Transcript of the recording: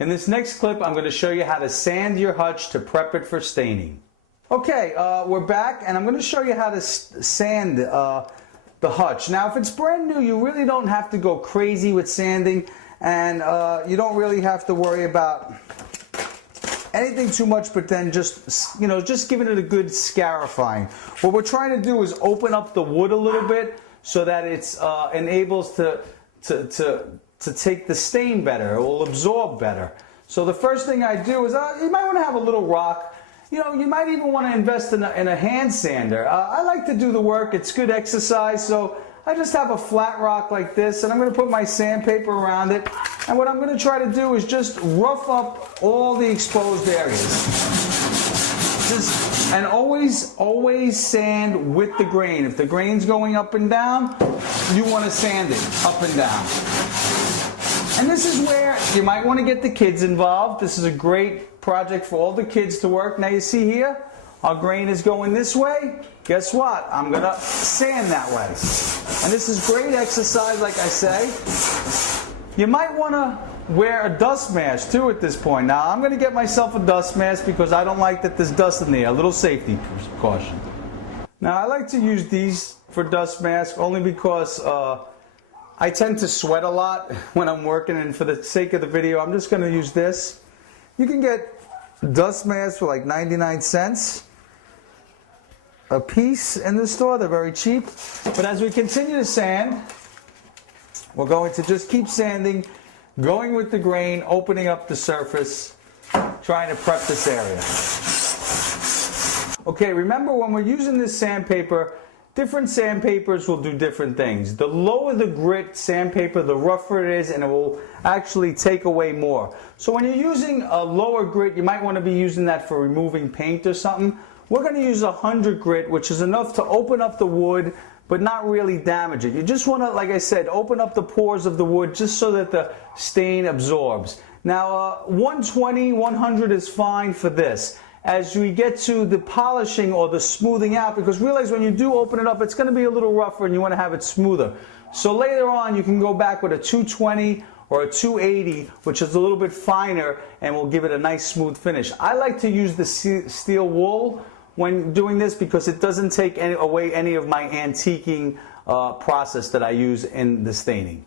In this next clip, I'm going to show you how to sand your hutch to prep it for staining. Okay, we're back, and I'm going to show you how to sand the hutch. Now, if it's brand new, you really don't have to go crazy with sanding, and you don't really have to worry about anything too much, but then just giving it a good scarifying. What we're trying to do is open up the wood a little bit so that it's enables to take the stain better. It will absorb better. So the first thing I do is you might want to have a little rock. You might even want to invest in a hand sander. I like to do the work. It's good exercise. So I just have a flat rock like this, and I'm going to put my sandpaper around it. And what I'm going to try to do is just rough up all the exposed areas. And always sand with the grain. If the grain's going up and down, you want to sand it up and down. And this is where you might want to get the kids involved. This is a great project for all the kids to work. Now you see here, our grain is going this way. Guess what? I'm going to sand that way. And this is great exercise, like I say. You might want to wear a dust mask too at this point. Now I'm going to get myself a dust mask because I don't like that there's dust in there. A little safety precaution. Now I like to use these for dust masks only because I tend to sweat a lot when I'm working, and for the sake of the video I'm just going to use this. You can get dust masks for like 99 cents a piece in the store. They're very cheap. But as we continue to sand, we're going to just keep sanding, going with the grain, opening up the surface, trying to prep this area. Okay, remember when we're using this sandpaper, different sandpapers will do different things. The lower the grit sandpaper, the rougher it is, and it will actually take away more. So when you're using a lower grit, you might want to be using that for removing paint or something. We're going to use 100 grit, which is enough to open up the wood, but not really damage it. You just want to, like I said, open up the pores of the wood just so that the stain absorbs. Now, 120, 100 is fine for this. As we get to the polishing or the smoothing out, because realize when you do open it up, it's going to be a little rougher and you want to have it smoother. So later on, you can go back with a 220 or a 280, which is a little bit finer and will give it a nice smooth finish. I like to use the steel wool when doing this because it doesn't take away any of my antiquing process that I use in the staining.